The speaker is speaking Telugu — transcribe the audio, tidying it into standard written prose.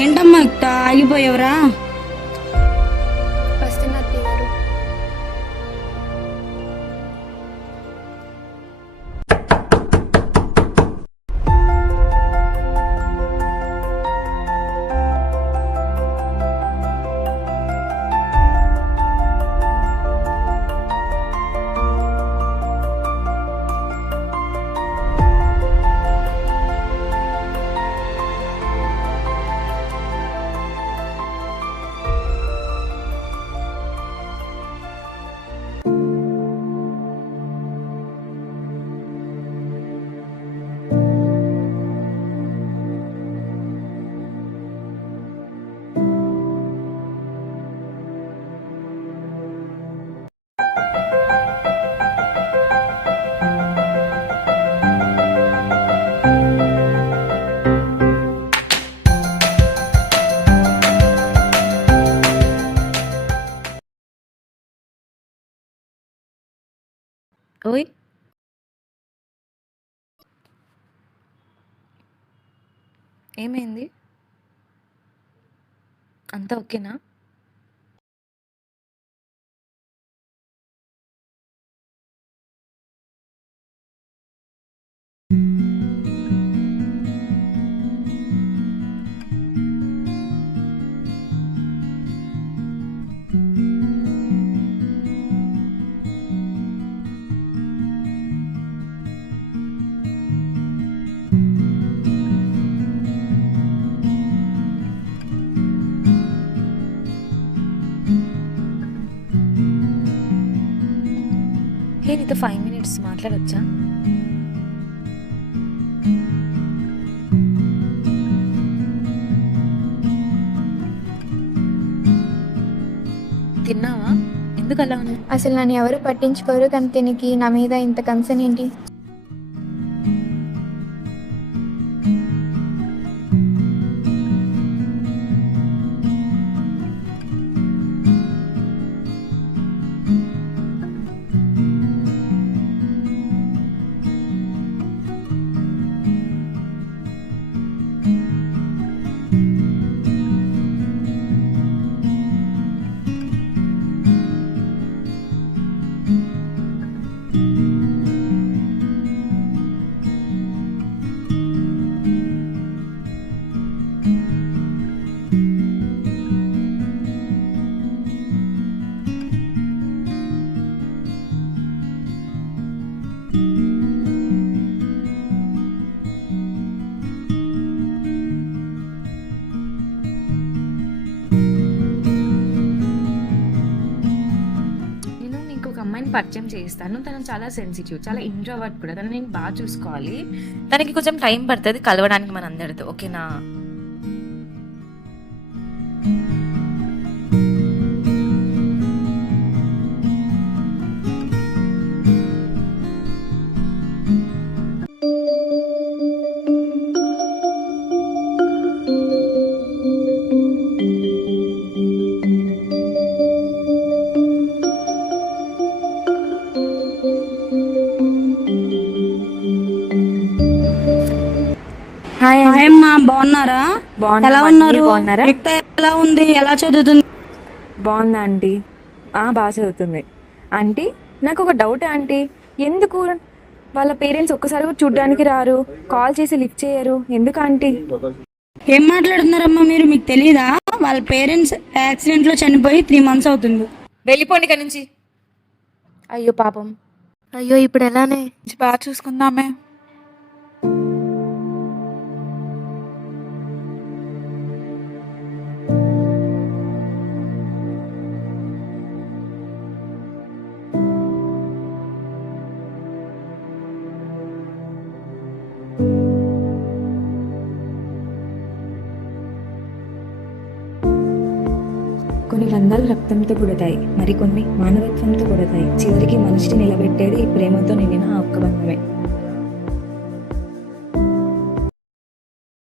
ఏంటమ్మా ఆగిపోయావురా? వస్తున్న అత్తయ్య గారు. ఓయ్, ఏమైంది? అంతా ఓకేనా? హే, నీతో 5 minutes మాట్లాడొచ్చా? తిన్నావా? ఎందుకు అలా ఉంది? అసలు నన్ను ఎవరు పట్టించుకోరు, కానీ దీనికి నా మీద ఇంత కన్సర్న్ ఏంటి? అమ్మాయిని పరిచయం చేయిస్తాను. తను చాలా సెన్సిటివ్, చాలా ఇంట్రోవర్ట్ కూడా. తను నేను బాగా చూసుకోవాలి. తనకి కొంచెం టైం పడుతుంది కలవడానికి మన అందరితో. ఓకేనా? హాయ్ అమ్మా, బాగున్నారా? ఎలా ఉన్నారు? ఎలా ఉంది? ఎలా చదువుతుంది? బాగుందా ఆంటీ? బాగా చదువుతుంది. ఆంటీ, నాకు ఒక డౌట్ ఆంటీ. ఎందుకు వాళ్ళ పేరెంట్స్ ఒక్కసారి కూడా చూడ్డానికి రారు, కాల్ చేసి లిఫ్ట్ చేయరు? ఎందుకు ఆంటీ? ఏం మాట్లాడుతున్నారమ్మా మీరు? మీకు తెలీదా? వాళ్ళ పేరెంట్స్ యాక్సిడెంట్ లో చనిపోయి 3 months అవుతుంది. వెళ్ళిపోండి ఇక్కడ నుంచి. అయ్యో పాపం. అయ్యో, ఇప్పుడు ఎలానే? బాగా చూసుకుందామే. కొన్ని బంధాలు రక్తంతో పుడతాయి, మరికొన్ని మానవత్వంతో పుడతాయి. చివరికి మనిషిని నిలబెట్టేది ఈ ప్రేమతో నిండిన ఆ ఒక్క బంధమే.